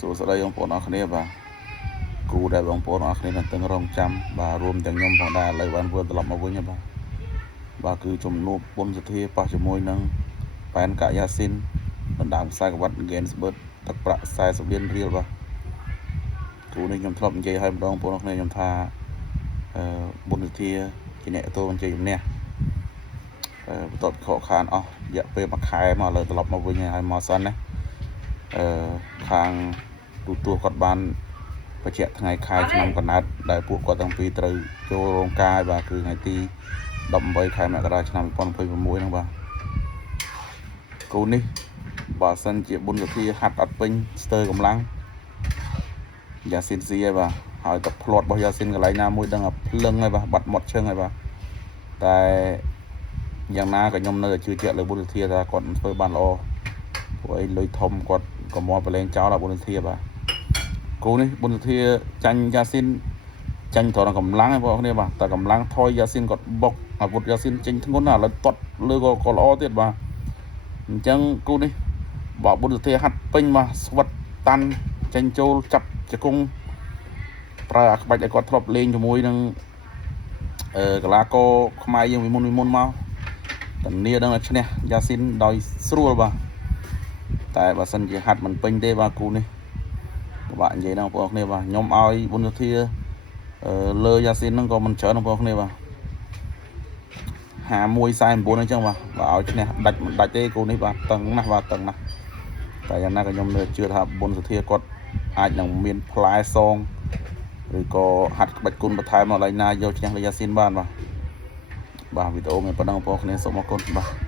សួស្តីបងប្អូនអរគ្នាបាទគូដែលបងប្អូនអរគ្នានឹងទាំងរងចាំបាទរួមទាំងខ្ញុំផងដែរឥឡូវបានធ្វើត្រឡប់មកវិញហើយបាទគឺជំនួបពុនសធាប៉ះជាមួយនឹងប៉ែនកាយ៉ាស៊ីនដណ្ដើមខ្សែក្រវ៉ាត់ Gainsbird ទឹកប្រាក់40លានរៀលបាទគូនេះខ្ញុំធ្លាប់និយាយឲ្យម្ដងបងប្អូនអរគ្នាខ្ញុំថាពុនសធាជាអ្នកទទួលបញ្ជាជំនះបន្ទាប់ខកខានអស់រយៈពេល1ខែមកឥឡូវត្រឡប់មកវិញហើយមកសិនណាខាងទូទួគាត់បានបញ្ជាក់ថ្ងៃខែឆ្នាំកណ្ដាលដែលពួកគាត់ទាំងពីរត្រូវចូលរោងការបាទគឺថ្ងៃទី18ខែមករាឆ្នាំ2026ហ្នឹងបាទគូនេះបើសិនជាបុណ្យសធាហាត់អត់ពេញស្ទើរកម្លាំងយ៉ាស៊ីនស៊ីហើយបាទហើយទឹកផ្្លាត់របស់យ៉ាស៊ីនកន្លែងណាមួយដឹងភ្លឹងហើយបាទបាត់មាត់ឈឹងហើយបាទតែយ៉ាងណាក៏ខ្ញុំនៅតែជឿជាក់លើបុណ្យសធាថាគាត់ធ្វើបានល្អព្រោះអីលុយធំគាត់ក៏មកប្រឡែងចោលដល់បុណ្យសធាបាទគូនេះបុណ្យសធាចាញ់យ៉ាស៊ីនចាញ់ត្រង់កម្លាំងហ្នឹងបងប្អូនបាទតែកម្លាំងថយយ៉ាស៊ីនគាត់បុកអាវុធយ៉ាស៊ីនចេញធ្ងន់ណាស់ឥឡូវទាត់លើក៏ល្អទៀតបាទអញ្ចឹងគូនេះបើបុណ្យសធាហាត់ពេញមកស្វិតតាន់ចេញចូលចាប់ជង្គង់ប្រើអាក្បាច់ឲ្យគាត់ធ្លាប់លេងជាមួយនឹងកីឡាករខ្មែរយើងពីមុនមកតានីដឹងថាឈ្នះយ៉ាស៊ីនដោយស្រួលបាទតែបើសិនជាហាត់មិនពេញទេបាទគូនេះពិបាកនិយាយដល់បងប្អូនគ្នាបាទខ្ញុំឲ្យបុណ្យសធាលើយ៉ាស៊ីនហ្នឹងក៏មិនច្រើនបងប្អូនគ្នាបាទ51-49អញ្ចឹងបាទបើឲ្យឈ្នះដាច់មិនដាច់ទេគូនេះបាទតឹងណាស់បាទតឹងណាស់តែយ៉ាងណាក៏ខ្ញុំនៅជឿថាបុណ្យសធាគាត់អាចនឹងមានផ្លែសងឬក៏ហាត់ក្បាច់គុណបន្ថែមមកឡើយណាយកឈ្នះលើយ៉ាស៊ីនបានបាទវីដេអូមានប៉ុណ្ណឹងបងប្អូនគ្នាសូមអរគុណបាទ